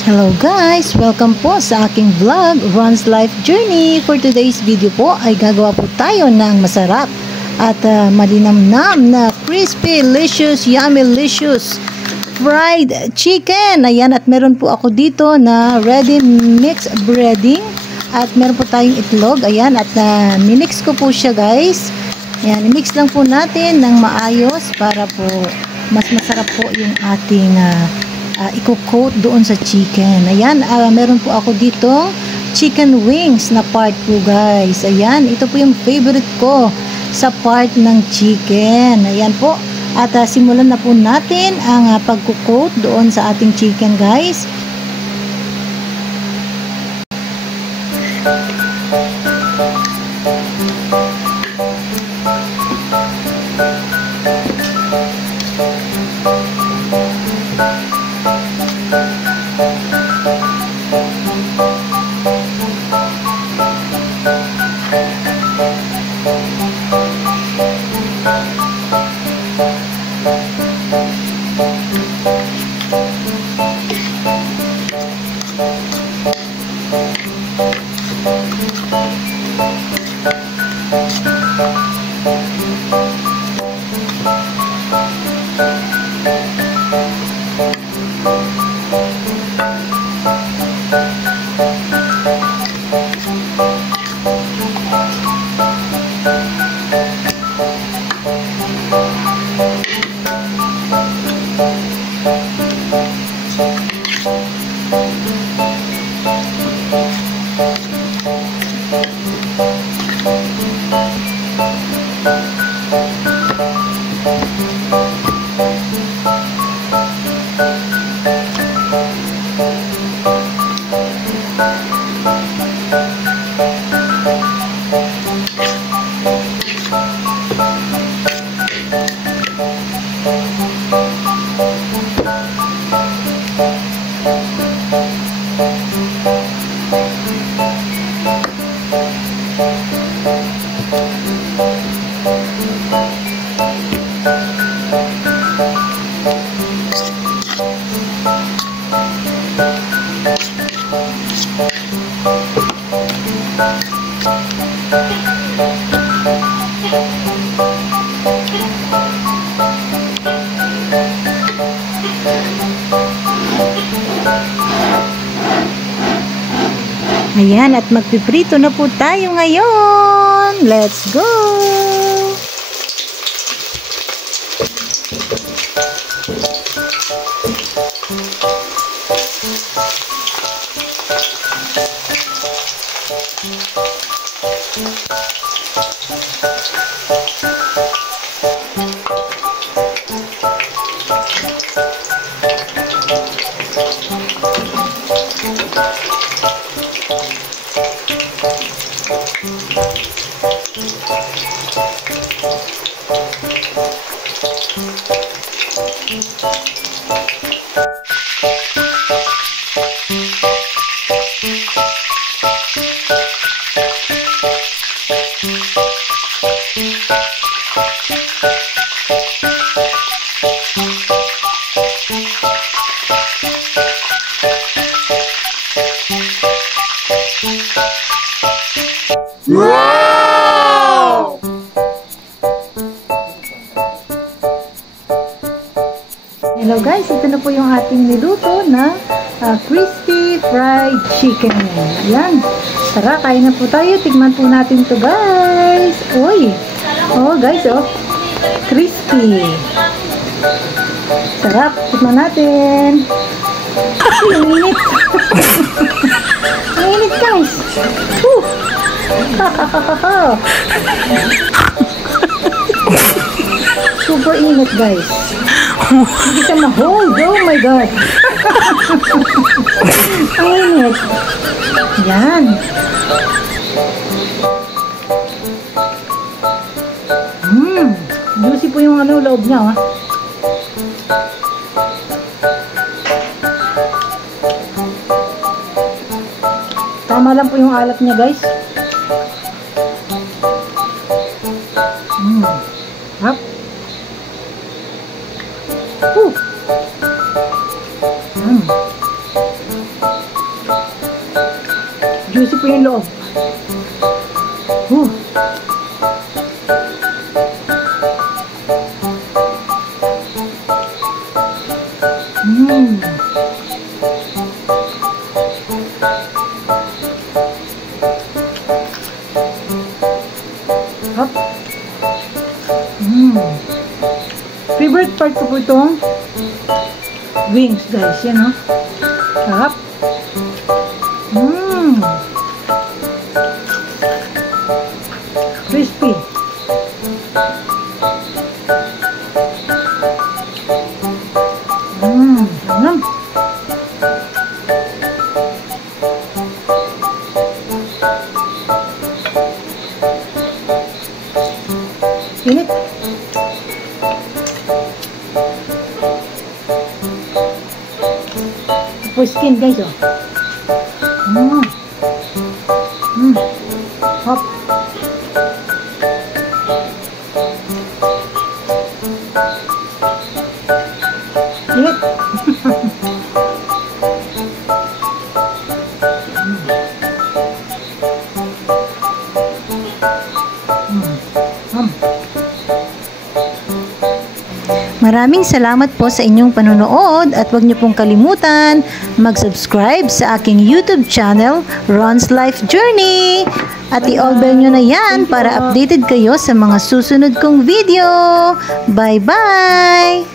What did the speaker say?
Hello guys! Welcome po sa aking vlog, Ron's Life Journey. For today's video po ay gagawa po tayo ng masarap at malinamnam na crispy, licious, yummy, licious fried chicken. Ayan, at meron po ako dito na ready mixed breading at meron po tayong itlog. Ayan, at minix ko po siya guys. Ayan, i-mix lang po natin ng maayos para po mas masarap po yung ating i-coat doon sa chicken. Ayan, meron po ako dito chicken wings na part po guys. Ayan, ito po yung favorite ko sa part ng chicken. Ayan po. At simulan na po natin ang pag-coat doon sa ating chicken guys. Ayan, at magpiprito na po tayo ngayon. Let's go! Wow! Hello guys, ito na po yung ating niluto na crispy fried chicken. Ayan, tara, kain na po tayo. Tignan po natin to guys. Uy, oh guys, oh, crispy. Sarap, tignan natin. Uy, ang init. Ang init guys. Super init guys. Hindi siya ma-hold. Oh my god. Ang init. Yan. Juicy po yung loob niya. Tama lang po yung alat niya guys. Hap. Juicy po yung loob. Hop. Favorite part ko po itong wings, guys. Yan, no? Sarap. Crispy. Sarap. Init. For skin, guys, oh. Hop. Init. Maraming salamat po sa inyong panonood at huwag niyo pong kalimutan mag-subscribe sa aking YouTube channel, Ron's Life Journey. At i-all bell nyo na yan para updated kayo sa mga susunod kong video. Bye-bye!